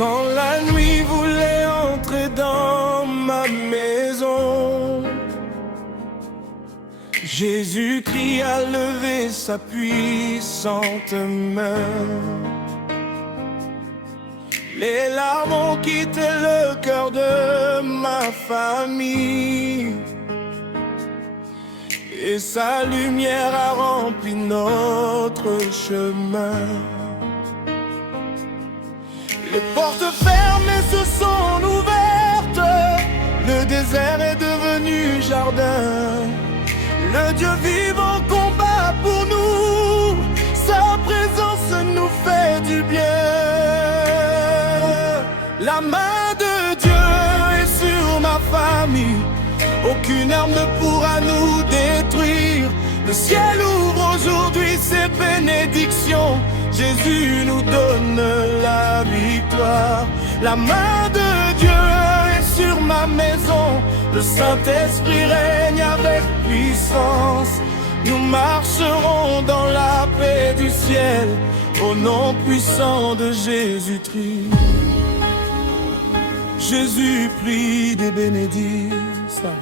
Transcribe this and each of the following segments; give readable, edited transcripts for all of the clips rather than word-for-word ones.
Quand la nuit voulait entrer dans ma maison, Jésus-Christ a levé sa puissante main. Les larmes ont quitté le cœur de ma famille, et sa lumière a rempli notre chemin. Les portes fermées se sont ouvertes, le désert est devenu jardin. Le Dieu vivant combat pour nous, sa présence nous fait du bien. La main de Dieu est sur ma famille, aucune arme ne pourra nous détruire. Le ciel ouvre aujourd'hui ses bénédictions, Jésus nous donne la victoire. La main de Dieu est sur ma maison, le Saint-Esprit règne avec puissance. Nous marcherons dans la paix du ciel, au nom puissant de Jésus-Christ. Jésus prie des bénédictions.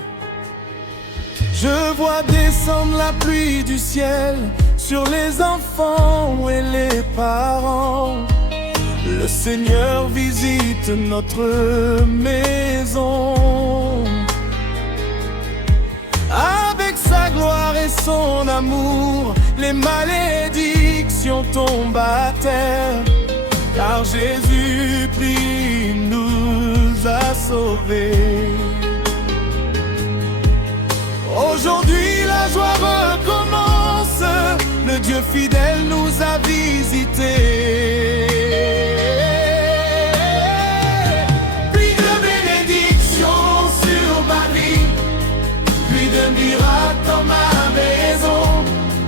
Je vois descendre la pluie du ciel sur les enfants et les parents. Le Seigneur visite notre maison. Avec sa gloire et son amour, les malédictions tombent à terre, car Jésus-Christ nous a sauvés. Aujourd'hui la joie recommence, le Dieu fidèle nous a visités. Pluie de bénédictions sur ma vie, pluie de miracles dans ma maison.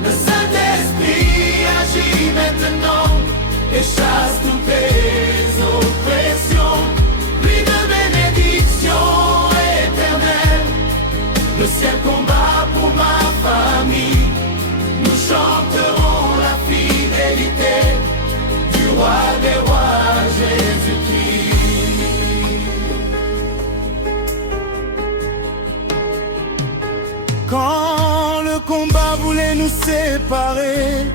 Le Saint-Esprit agit maintenant et chasse toutes les oppressions. Pluie de bénédictions éternelles, le ciel combat pour ma famille. Nous chanterons la fidélité du roi des rois, Jésus-Christ. Quand le combat voulait nous séparer,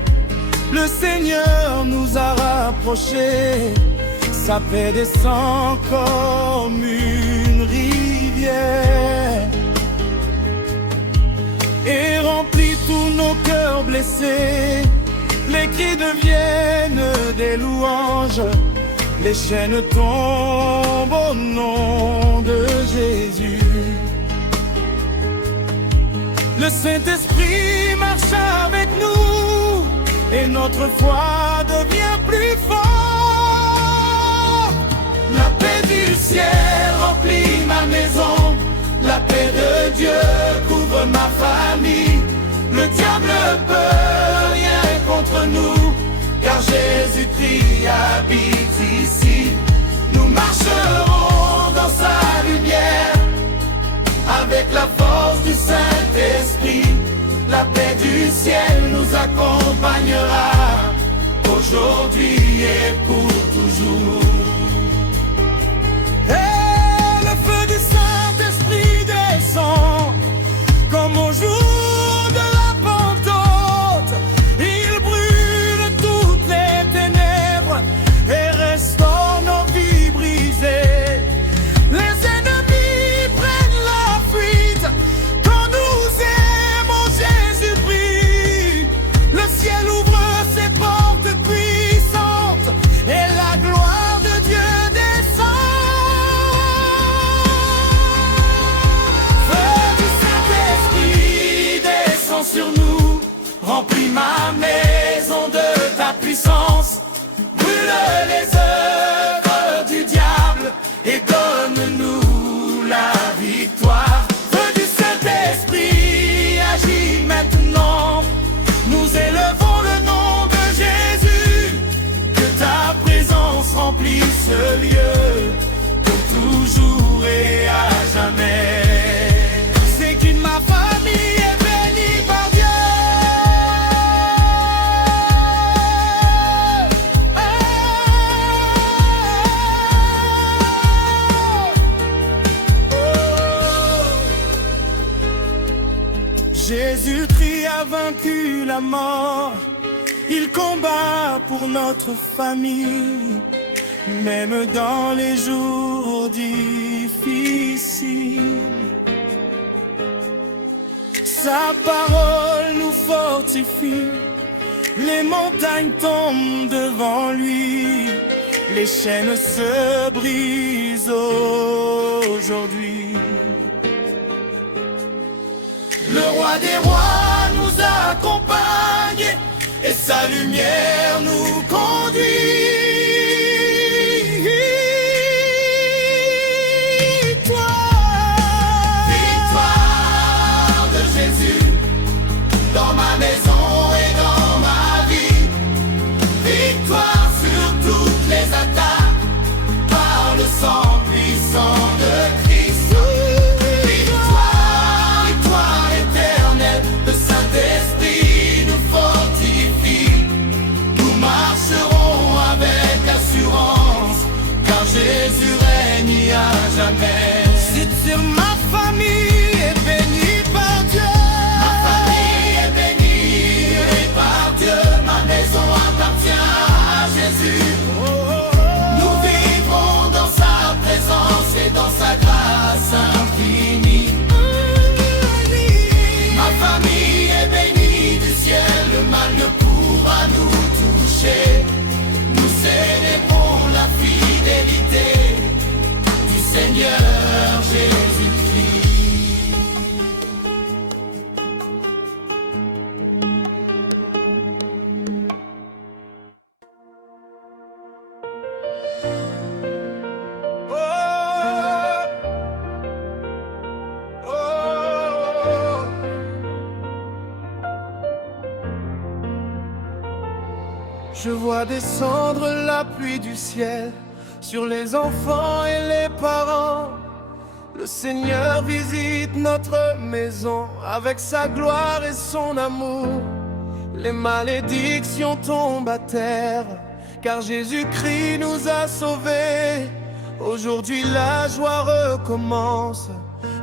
le Seigneur nous a rapprochés. Sa paix descend comme une rivière et remplit tous nos cœurs blessés. Les cris deviennent des louanges, les chaînes tombent au nom de Jésus. Le Saint-Esprit marche avec nous et notre foi devient plus forte. La paix du ciel remplit ma maison, la paix de Dieu couvre ma famille. Le diable ne peut rien contre nous, car Jésus-Christ habite ici. Nous marcherons dans sa lumière, avec la force du Saint-Esprit. La paix du ciel nous accompagnera, aujourd'hui et pour toujours. Et le feu du Saint-Esprit descend comme au jour de la Pentecôte. Il brûle toutes les ténèbres et restaure nos vies brisées. Les ennemis prennent la fuite quand nous aimons Jésus-Christ. Le ciel ouvre ses portes puissantes et la gloire de Dieu descend. Feu du Saint-Esprit descend sur nous, remplis ma maison de ta puissance. Brûle les œuvres du diable et donne-nous la victoire. Feu du Saint-Esprit agis maintenant, nous élevons le nom de Jésus. Que ta présence remplisse ce lieu pour toujours et à jamais. C'est qu'une ma famille est bénie par Dieu. la mort. Il combat pour notre famille, même dans les jours difficiles. Sa parole nous fortifie, les montagnes tombent devant lui, les chaînes se brisent aujourd'hui. Le roi des rois nous accompagne et sa lumière nous conduit. Victoire de Jésus dans ma maison et dans ma vie. Victoire sur toutes les attaques par le sang puissant de Christ. Victoire, victoire éternelle, le Saint-Esprit nous fortifie. Nous marcherons avec assurance, car Jésus règne à jamais. C'est sur ma famille est bénie par Dieu. Ma famille est bénie par Dieu. Ma maison appartient à Jésus. Nous vivrons dans sa présence et dans sa grâce infinie. Ma famille est bénie du ciel. Le mal ne pourra nous toucher. Nous célébrons la fidélité du Seigneur Jésus-Christ. Oh, oh, oh. Je vois descendre la pluie du ciel sur les enfants et les parents. Le Seigneur visite notre maison avec sa gloire et son amour. Les malédictions tombent à terre, car Jésus-Christ nous a sauvés. Aujourd'hui la joie recommence,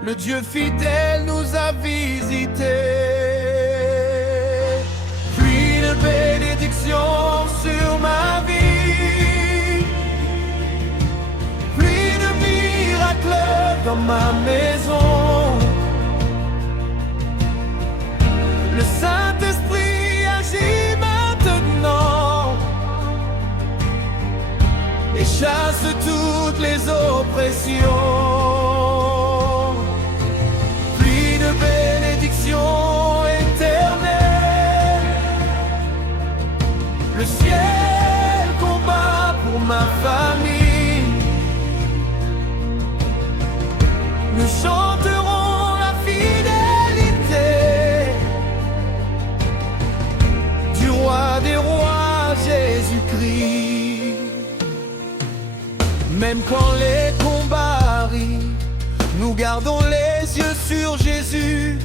le Dieu fidèle nous a visités. Pluie de bénédictions sur ma vie, pluie de miracles dans ma maison. Le Saint-Esprit agit maintenant et chasse toutes les oppressions. Pluie de bénédictions éternelles, le ciel combat pour ma famille. Nous chanterons la fidélité du roi des rois, Jésus-Christ. Même quand les combats arrivent, nous gardons les yeux sur Jésus,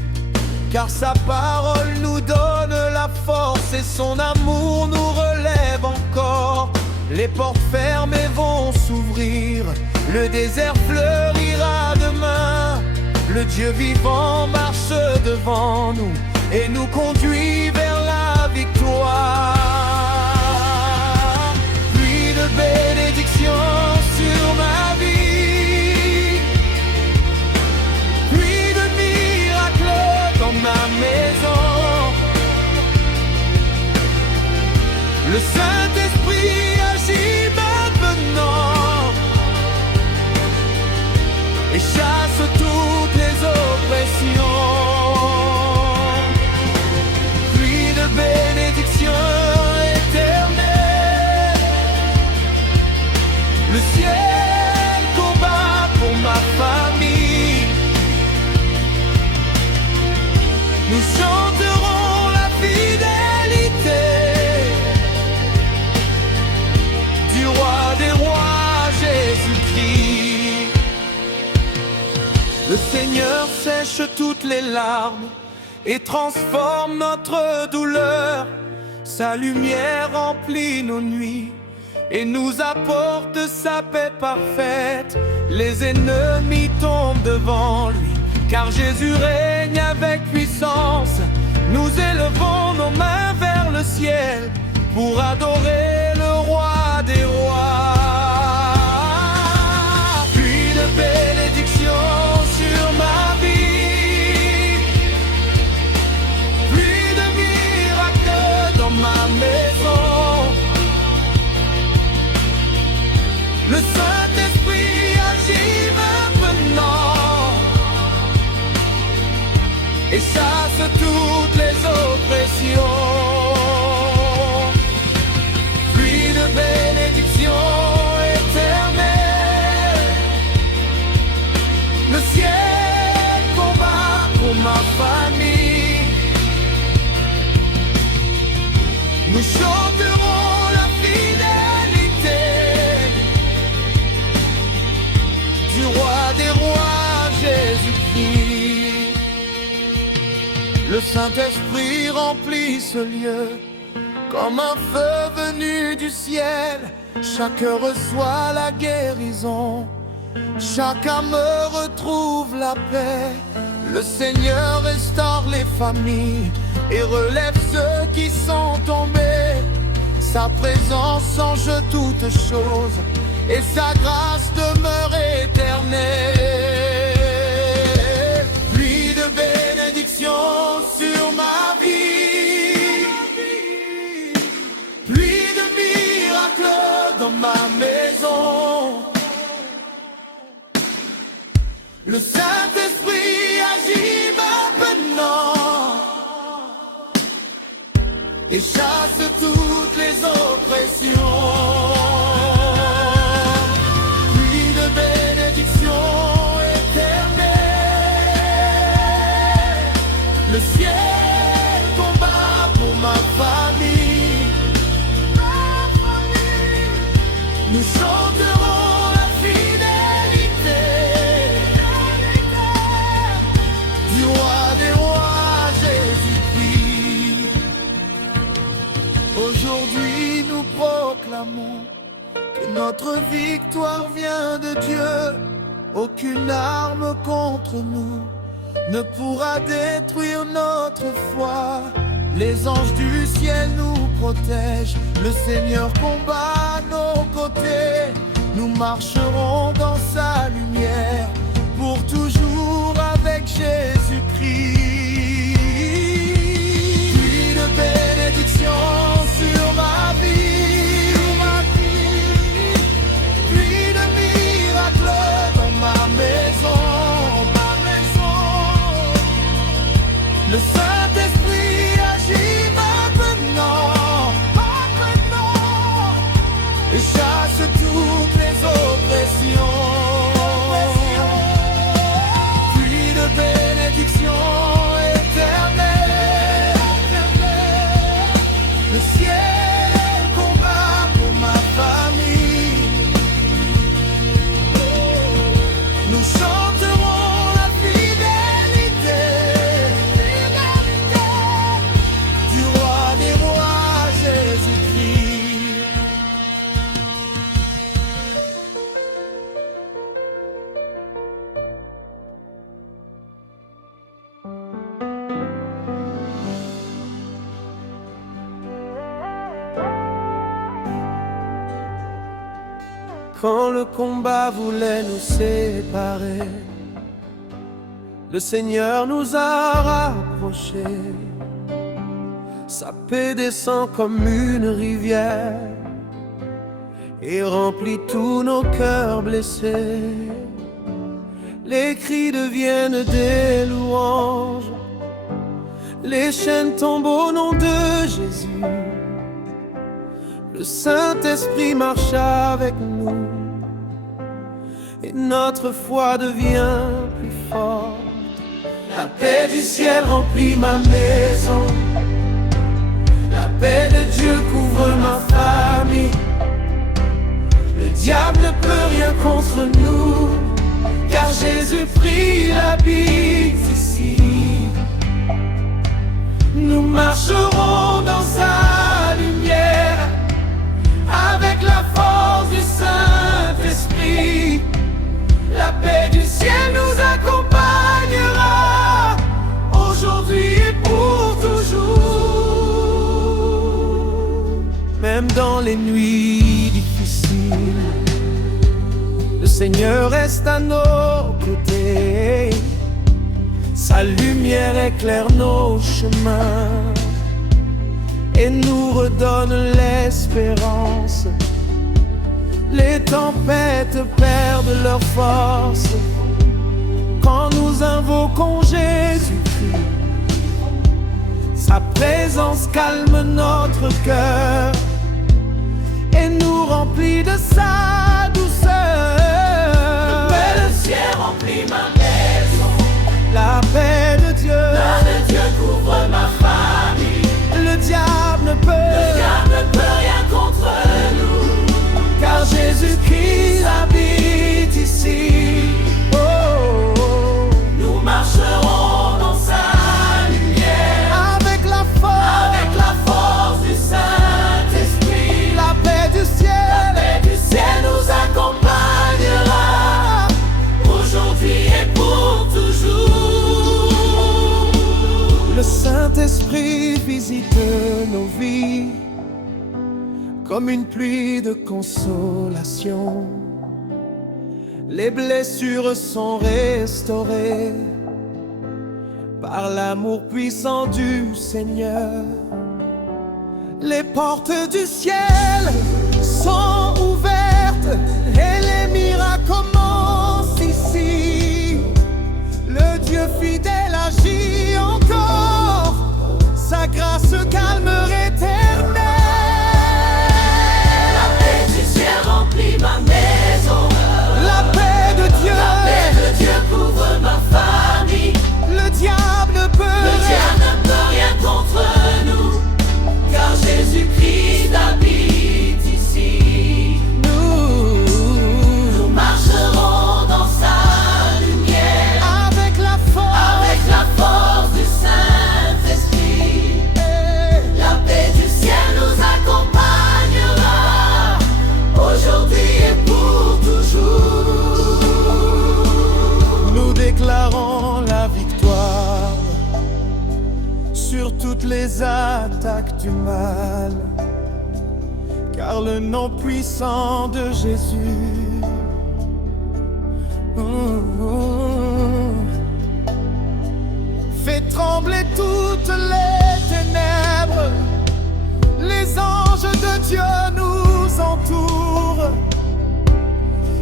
car sa parole nous donne la force et son amour nous relève encore. Les portes fermées vont s'ouvrir, le désert fleurira demain. Le Dieu vivant marche devant nous et nous conduit vers la victoire. Pluie de bénédictions sur ma vie, pluie de miracles dans ma maison. Le Saint-Esprit agit maintenant et chasse toutes les oppressions. Pluie de bénédictions éternelles, le ciel combat pour ma famille. Nous chanterons la fidélité du roi des rois, Jésus-Christ. Le Seigneur sèche toutes les larmes et transforme notre douleur. Sa lumière remplit nos nuits et nous apporte sa paix parfaite. Les ennemis tombent devant lui, car Jésus règne avec puissance. Nous élevons nos mains le ciel pour adorer le roi des rois. Puis de bénédictions sur ma vie, puis de miracles dans ma maison. Le Saint-Esprit agit maintenant et chasse toutes les oppressions. Puis de bénédictions éternelles, le ciel combat pour ma famille. Nous chanterons la fidélité du roi des rois, Jésus-Christ. Le Saint-Esprit remplit ce lieu comme un feu venu du ciel. Chacun reçoit la guérison, chacun me retrouve la paix. Le Seigneur restaure les familles et relève ceux qui sont tombés. Sa présence change toutes choses et sa grâce demeure éternelle. Pluie de bénédictions sur ma vie, pluie de miracles dans ma maison. Le Saint-Esprit agit maintenant et chasse toutes les oppressions. Pluie de bénédictions éternelles, le ciel combat pour ma famille. Nous chanterons la fidélité du roi des rois, Jésus-Christ. Aujourd'hui nous proclamons que notre victoire vient de Dieu. Aucune arme contre nous ne pourra détruire notre foi. Les anges du ciel nous protègent, le Seigneur combat à nos côtés. Nous marcherons dans sa lumière pour toujours avec Jésus-Christ. Pluie de bénédictions sur ma vie, pluie de miracles dans ma maison. Le Saint-Esprit agit maintenant et chasse toutes les oppressions. Pluie de bénédictions éternelles, le ciel combat pour ma famille. Nous chanterons la fidélité du roi des rois, Jésus-Christ. Quand le combat voulait nous séparer, le Seigneur nous a rapprochés. Sa paix descend comme une rivière et remplit tous nos cœurs blessés. Les cris deviennent des louanges, les chaînes tombent au nom de Jésus. Le Saint-Esprit marche avec nous et notre foi devient plus forte. La paix du ciel remplit ma maison, la paix de Dieu couvre ma famille. Le diable ne peut rien contre nous, car Jésus-Christ habite ici. Nous marcherons dans sa lumière avec la force du Saint-Esprit. La paix du ciel nous accompagnera aujourd'hui et pour toujours. dans les nuits difficiles. Le Seigneur reste à nos côtés, sa lumière éclaire nos chemins et nous redonne l'espérance. Les tempêtes perdent leur force quand nous invoquons Jésus-Christ. Sa présence calme notre cœur et nous remplit de sa douceur. Le ciel remplit ma maison, La paix de Dieu, la paix de Dieu couvre ma famille. le diable ne peut, Le diable ne peut rien contre nous, car Jésus-Christ habite ici. Oh, oh, oh. nous marcherons dans sa lumière. Avec la force du Saint-Esprit, la paix du la ciel, paix du ciel nous accompagnera, aujourd'hui et pour toujours. le Saint-Esprit visite nos vies comme une pluie de consolation. Les blessures sont restaurées par l'amour puissant du Seigneur. Les portes du ciel sont ouvertes et les miracles commencent ici. Le Dieu fidèle agit encore, sa grâce calme éternelle. La paix du ciel remplit ma maison, La paix de Dieu, la paix de Dieu couvre ma famille. le diable ne peut, Le diable ne peut rien contre nous, car Jésus-Christ habite ici. Nous marcherons dans sa lumière, avec la force du Saint-Esprit. La paix du ciel nous accompagnera, aujourd'hui et pour toujours. Nous déclarons la victoire sur toutes les attaques du mal, car le nom puissant de Jésus fait trembler toutes les ténèbres. Les anges de Dieu nous entourent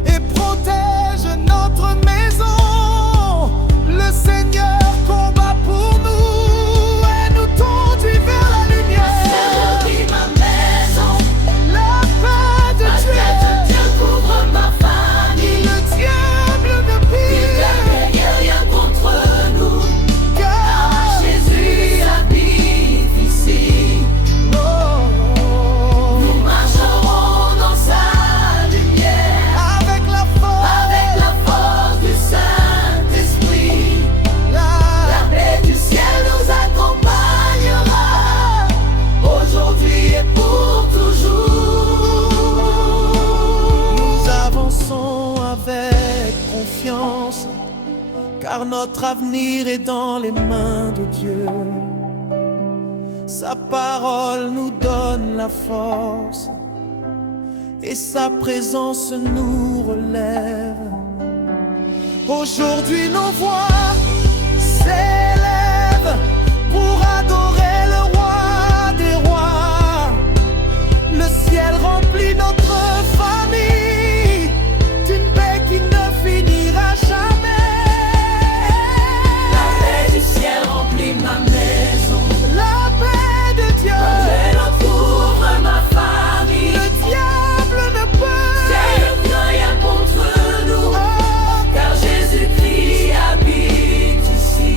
et protègent notre maison. Le Seigneur combat pour nous et nous conduit vers la lumière. Remplis ma maison, La paix de la paix de Dieu, Dieu couvre ma famille. le diable ne Il pire, n'y a rien contre nous, car Jésus habite ici. oh, Nous marcherons dans sa lumière, avec la force du Saint-Esprit. La paix du ciel nous accompagnera, aujourd'hui et pour toujours. Nous avançons avec confiance, car notre avenir est dans les mains de Dieu. Sa parole nous donne la force et sa présence nous relève. Aujourd'hui nos voix s'élèvent pour adorer le roi des rois. Le ciel remplit notre famille d'une paix qui ne finira jamais. La paix du ciel remplit ma maison, La paix de Dieu, elle couvre ma famille. le diable ne peut, Il n'y a rien contre nous, oh, car Jésus-Christ habite ici.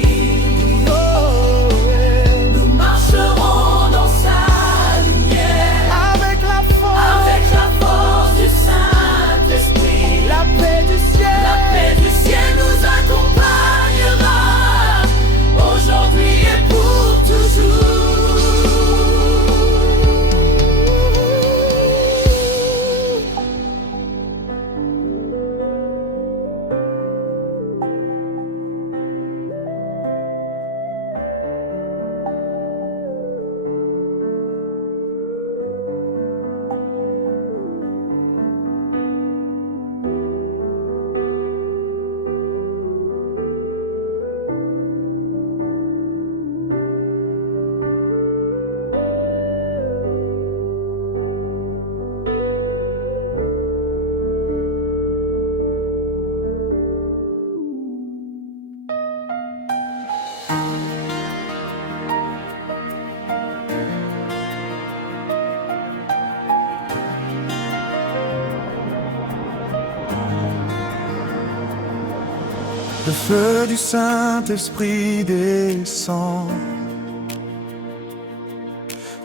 Le feu du Saint-Esprit descend,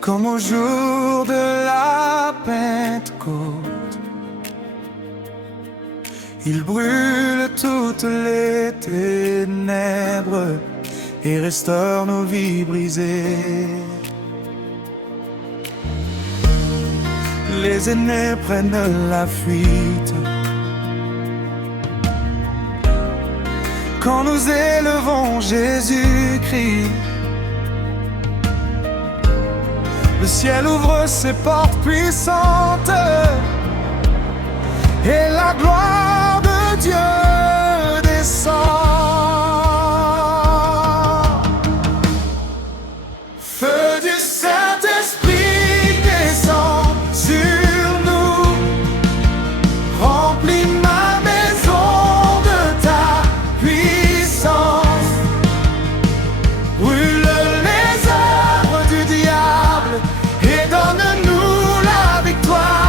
comme au jour de la Pentecôte. Il brûle toutes les ténèbres et restaure nos vies brisées. Les aînés prennent la fuite quand nous élevons Jésus-Christ. Le ciel ouvre ses portes puissantes et la gloire de Dieu descend. Feu du Saint-Esprit descend sur nous, remplis ma maison de ta puissance, brûle les œuvres du diable et donne-nous la victoire.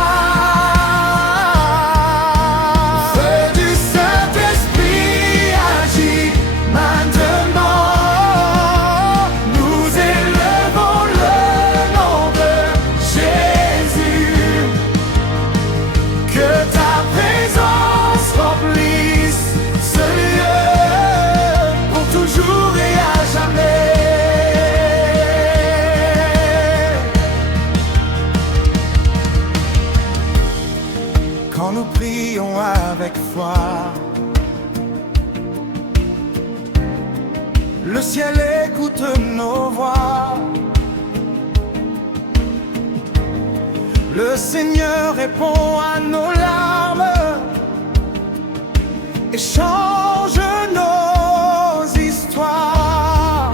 Quand nous prions avec foi, le ciel écoute nos voix. Le Seigneur répond à nos larmes et change nos histoires.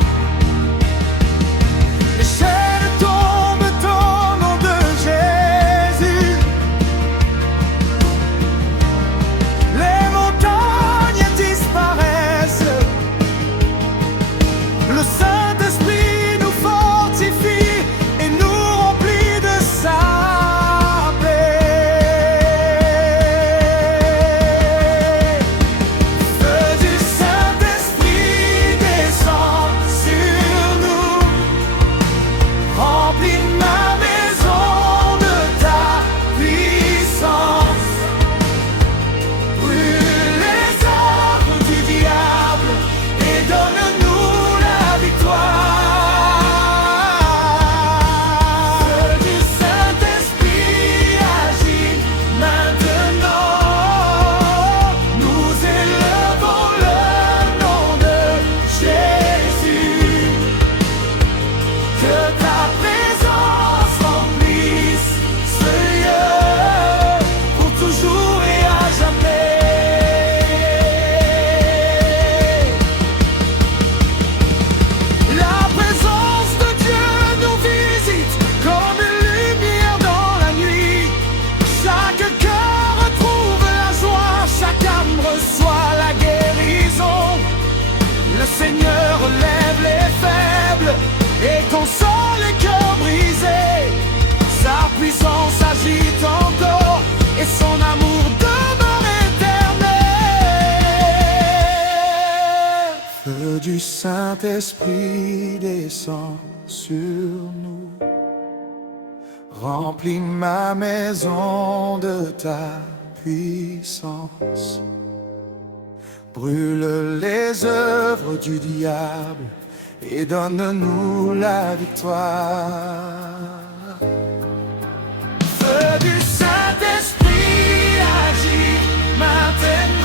Les chaînes tombent au nom de Jésus. Les montagnes disparaissent. Le Saint-Esprit nous fortifie et nous remplit de sa paix. Feu du Saint-Esprit descend sur nous, remplis ma maison de ta puissance, brûle les œuvres du diable et donne-nous la victoire. Feu du Saint-Esprit agit maintenant, nous élevons le nom de Jésus. Que ta présence remplisse ce lieu pour toujours et à jamais. La présence de Dieu nous visite comme une lumière dans la nuit. Chaque cœur retrouve la joie, chaque âme reçoit la guérison. Le Seigneur lève les faibles et console les cœurs brisés. Sa puissance agite encore et son amour demeure éternel. Feu du Saint-Esprit descend sur nous, remplis ma maison de ta puissance, brûle les œuvres du diable et donne-nous la victoire. Feu du Saint-Esprit agit maintenant,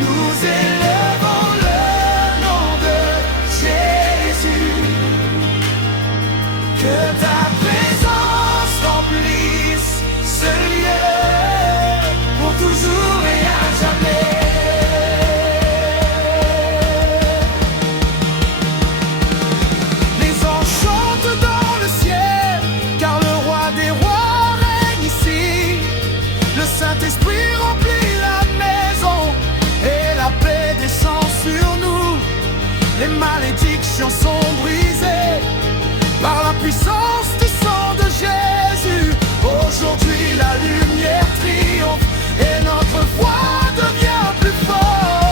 nous élevons le nom de Jésus. Que ta présence remplisse ce lieu pour toujours et à jamais. Les anges chantent dans le ciel, car le roi des rois règne ici. Le Saint-Esprit remplit la maison et la paix descend sur nous. Les malédictions sont brisées par la puissance du sang de Jésus. Aujourd'hui la lumière triomphe et notre foi devient plus forte.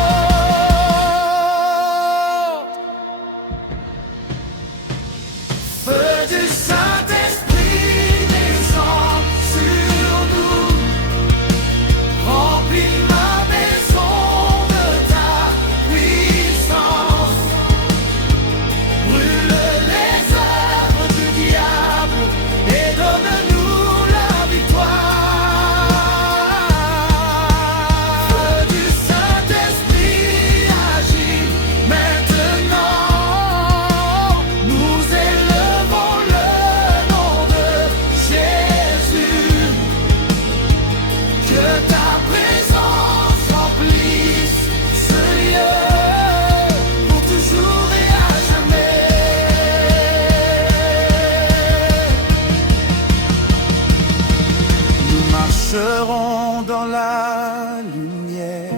la lumière,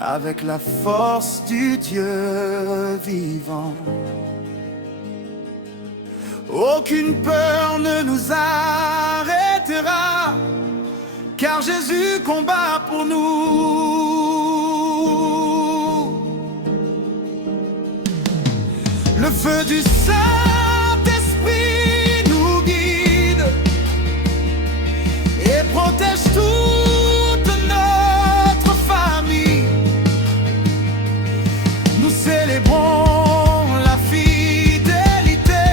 avec la force du Dieu vivant. Aucune peur ne nous arrêtera, car Jésus combat pour nous. Le feu du Saint-Esprit nous guide et protège toute notre famille. Nous célébrons la fidélité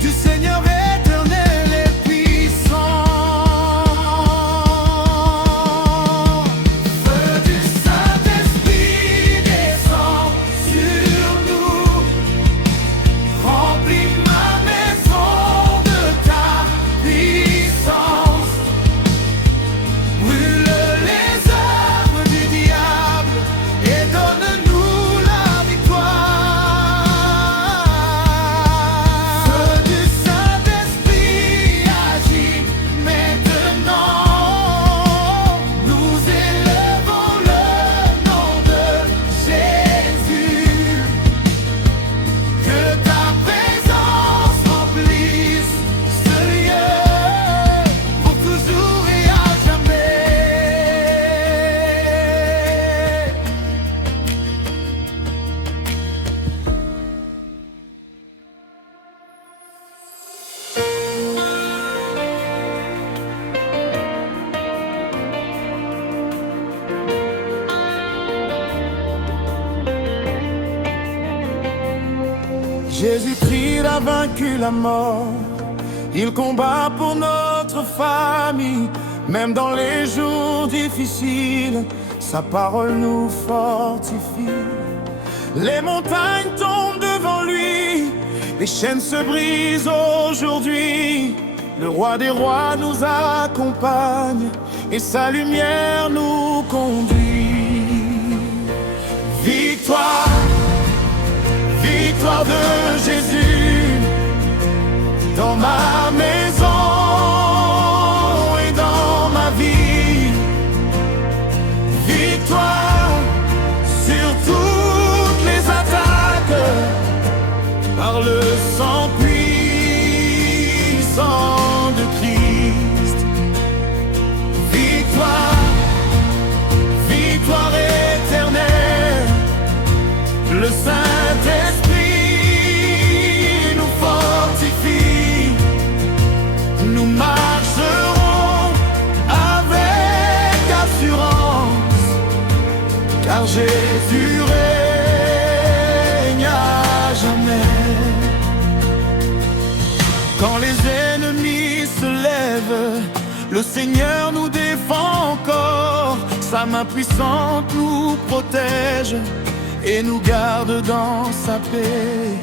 du Seigneur éternel et puissant. Feu du Saint-Esprit descend sur nous, remplis ma maison de ta puissance. Brûle les œuvres du diable et donne-nous la victoire. Feu du Saint-Esprit agit maintenant. Nous élevons le nom de Jésus. Que ta présence remplisse ce lieu pour toujours et à jamais. Jésus-Christ a vaincu la mort. Il combat pour notre famille. Même dans les jours difficiles, sa parole nous fortifie. Les montagnes tombent devant lui, les chaînes se brisent aujourd'hui. Le roi des rois nous accompagne et sa lumière nous conduit. Victoire, victoire de Jésus dans ma maison et dans ma vie. Victoire sur toutes les attaques par le sang puissant de Christ. Victoire, victoire éternelle. Le Saint-Esprit nous fortifie. Nous marcherons avec assurance, car Jésus règne à jamais. Quand les ennemis se lèvent, le Seigneur nous défend encore. Sa main puissante nous protège et nous garde dans sa paix.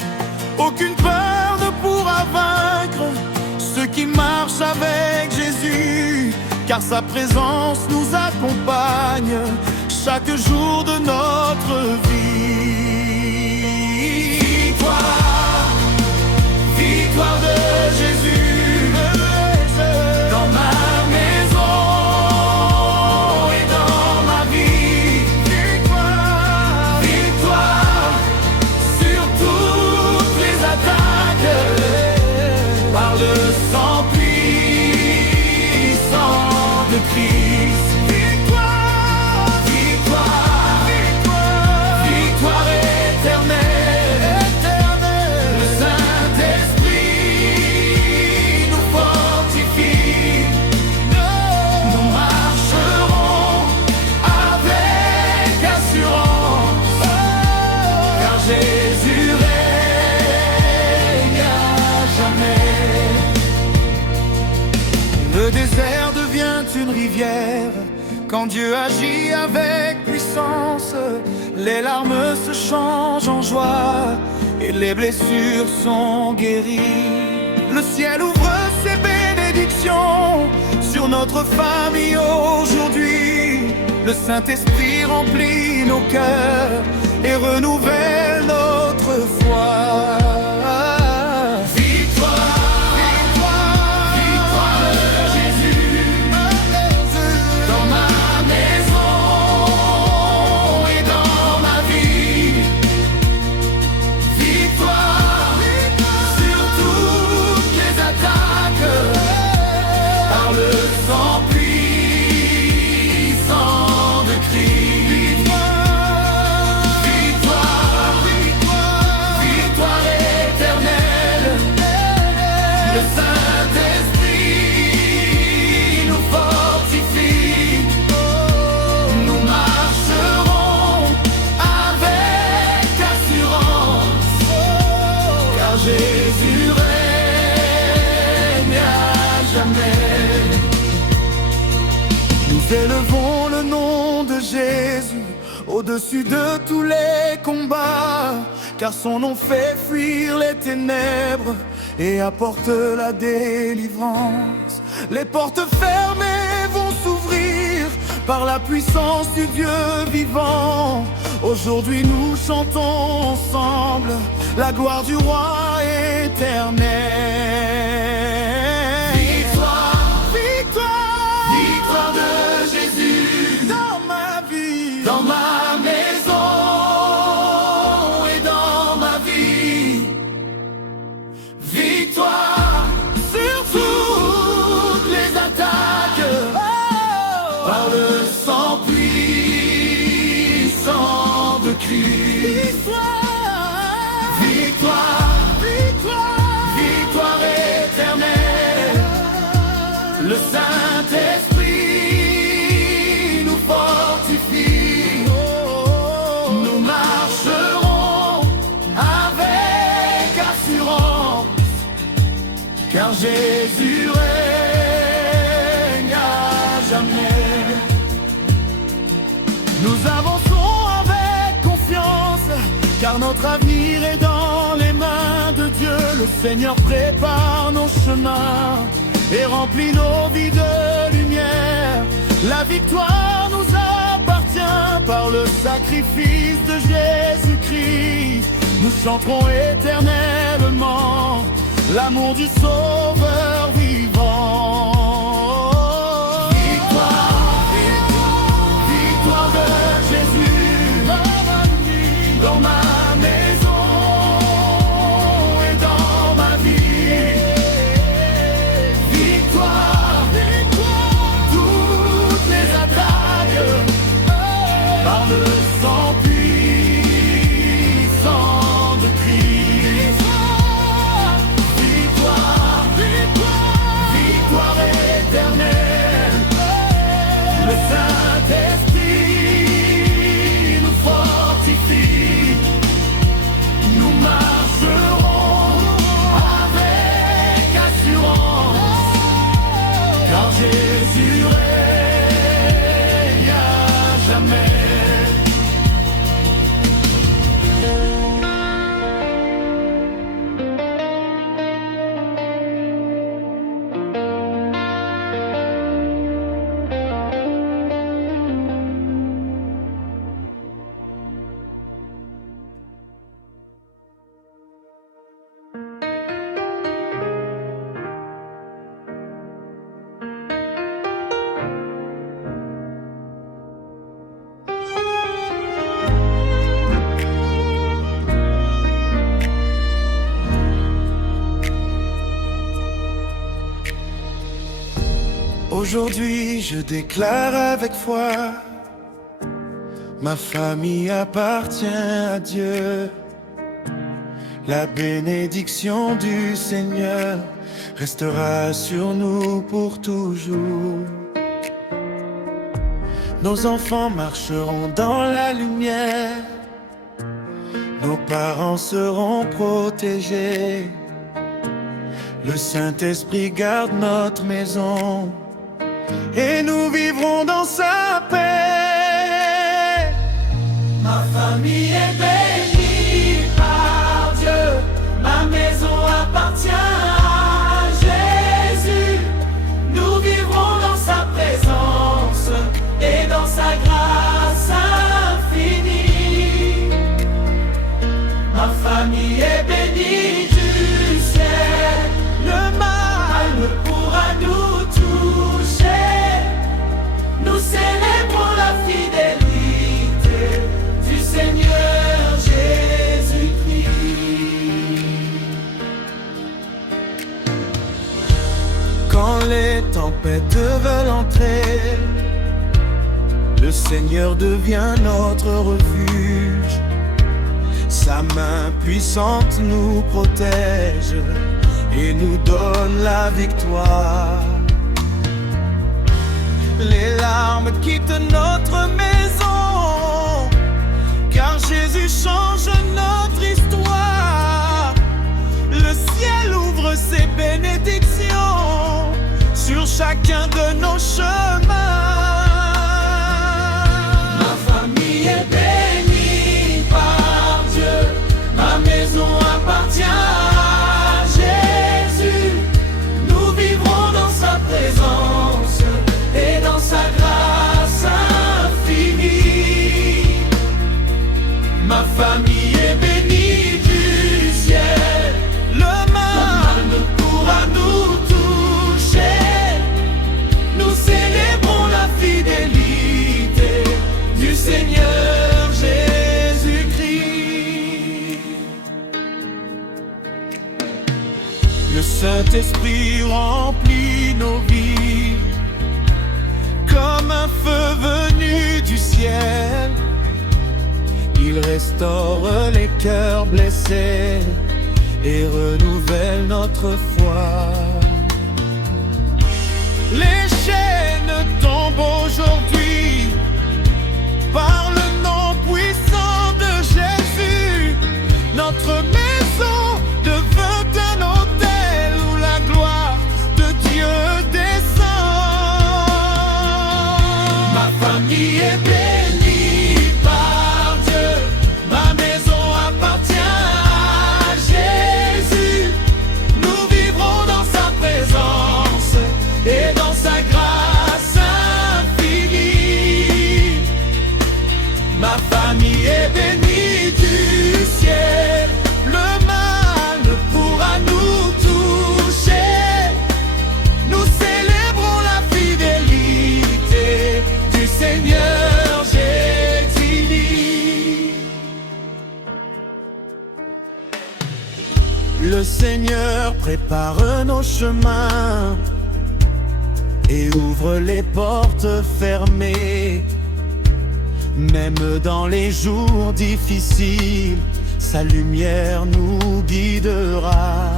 Aucune peur ne pourra vaincre ceux qui marchent avec Jésus, car sa présence nous accompagne chaque jour de notre vie. Victoire, victoire de Jésus dans ma maison et dans ma vie. Victoire, victoire sur toutes les attaques par le sang puissant de Christ. Victoire, victoire, victoire, victoire éternelle. Le Saint-Esprit nous fortifie. Nous marcherons avec assurance, car Jésus règne à jamais. Le désert devient une rivière quand Dieu agit avec puissance. Les larmes se changent en joie et les blessures sont guéries. Le ciel ouvre ses bénédictions sur notre famille aujourd'hui. Le Saint-Esprit remplit nos cœurs et renouvelle notre foi. Victoire, victoire, victoire de Jésus sang puissant de Christ. Victoire, victoire, victoire éternelle. Le Saint-Esprit nous fortifie. Nous marcherons avec assurance, car Jésus règne à jamais. Nous élevons le nom de Jésus au-dessus de tous les combats, car son nom fait fuir les ténèbres et apporte la délivrance. Les portes fermées vont s'ouvrir par la puissance du Dieu vivant. Aujourd'hui nous chantons ensemble la gloire du roi éternel. Victoire, Victoire, victoire de Jésus dans ma vie, dans ma maison et dans ma vie. Victoire sur toutes les attaques, par le sang puissant de Christ. Victoire, victoire, victoire éternelle. Le Saint-Esprit nous fortifie. Nous marcherons avec assurance, car Jésus règne à jamais. nous avançons avec confiance, car notre avenir est dans les mains de Dieu. Le Seigneur prépare nos chemins et remplit nos vies de lumière. La victoire nous appartient par le sacrifice de Jésus-Christ. Nous chanterons éternellement l'amour du Sauveur vivant. Victoire de Jésus dans ma maison et dans ma vie. Victoire, toutes les attaques, par le sang puissant de Christ. Victoire, victoire éternelle. Le Saint-Esprit nous fortifie. Nous marcherons avec assurance, car Jésus règne à jamais. Aujourd'hui je déclare avec foi, ma famille appartient à Dieu. La bénédiction du Seigneur restera sur nous pour toujours. Nos enfants marcheront dans la lumière, nos parents seront protégés. Le Saint-Esprit garde notre maison et nous vivrons dans sa paix. Ma famille est bénie par Dieu, ma maison appartient à Jésus. Nous vivrons dans sa présence et dans sa grâce infinie. Ma famille est bénie du ciel, le mal ne pourra nous toucher. prophètes veulent entrer. Le Seigneur devient notre refuge. Sa main puissante nous protège et nous donne la victoire. Les larmes quittent notre maison, car Jésus change notre histoire. Le ciel ouvre ses bénédictions sur chacun de nos chemins. Ma famille est bénie par Dieu, ma maison appartient à Jésus. Nous vivrons dans sa présence et dans sa grâce infinie. Ma famille est bénie du ciel, le mal ne pourra nous toucher. Nous célébrons la fidélité du Seigneur Jésus-Christ. Le Saint-Esprit remplit nos vies comme un feu venu du ciel. Il restaure les cœurs blessés et renouvelle notre foi. Les chaînes tombent aujourd'hui par le nom puissant de Jésus. Notre maison devient un autel où la gloire de Dieu descend. Ma famille est bénie par Dieu, ma maison appartient à Jésus. Nous vivrons dans sa présence et dans sa grâce infinie. Ma famille est bénie du ciel, le mal ne pourra nous toucher. Nous célébrons la fidélité du Seigneur Jésus. Le Seigneur prépare nos chemins et ouvre les portes fermées. Même dans les jours difficiles, sa lumière nous guidera.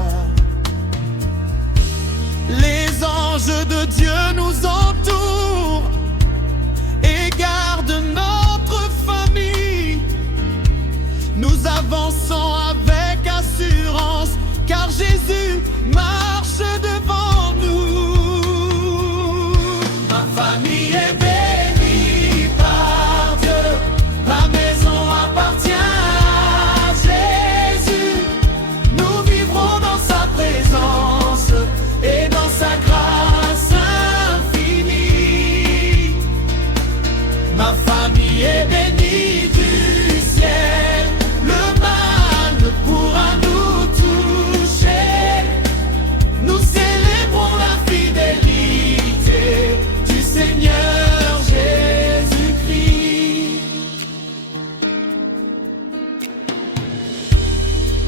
Les anges de Dieu nous entourent et gardent notre famille. Nous avançons avec assurance, car Jésus marche devant nous. Ma famille est bénie par Dieu, ma maison appartient à Jésus. Nous vivrons dans sa présence et dans sa grâce infinie. Ma famille est bénie du ciel, le mal ne pourra nous toucher. Nous célébrons la fidélité du Seigneur Jésus-Christ.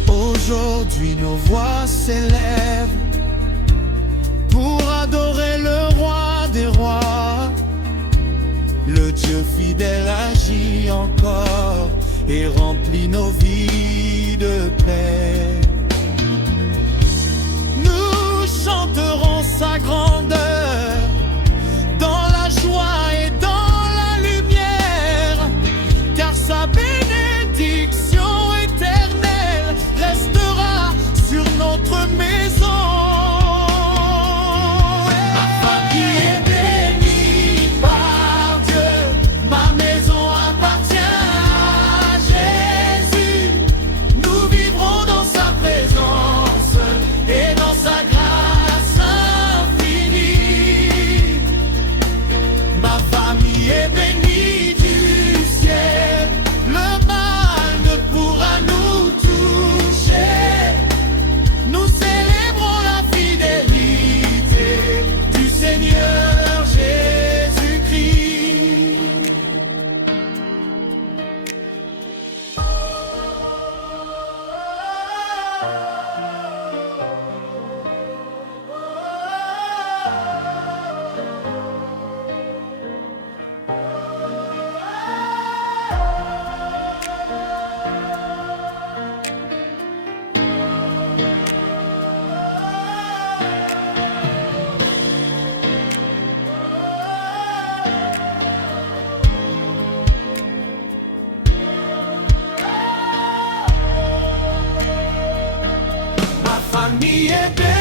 Aujourd'hui nos voix s'élèvent pour adorer le roi des rois. Le Dieu fidèle agit encore et remplit nos vies de paix. Nous chanterons sa grandeur dans la joie et dans la lumière, car sa bénédiction éternelle restera sur notre maison. Ma famille est bénie par Dieu, ma maison appartient à Jésus. Nous vivrons dans sa présence et dans sa grâce infinie. est béni.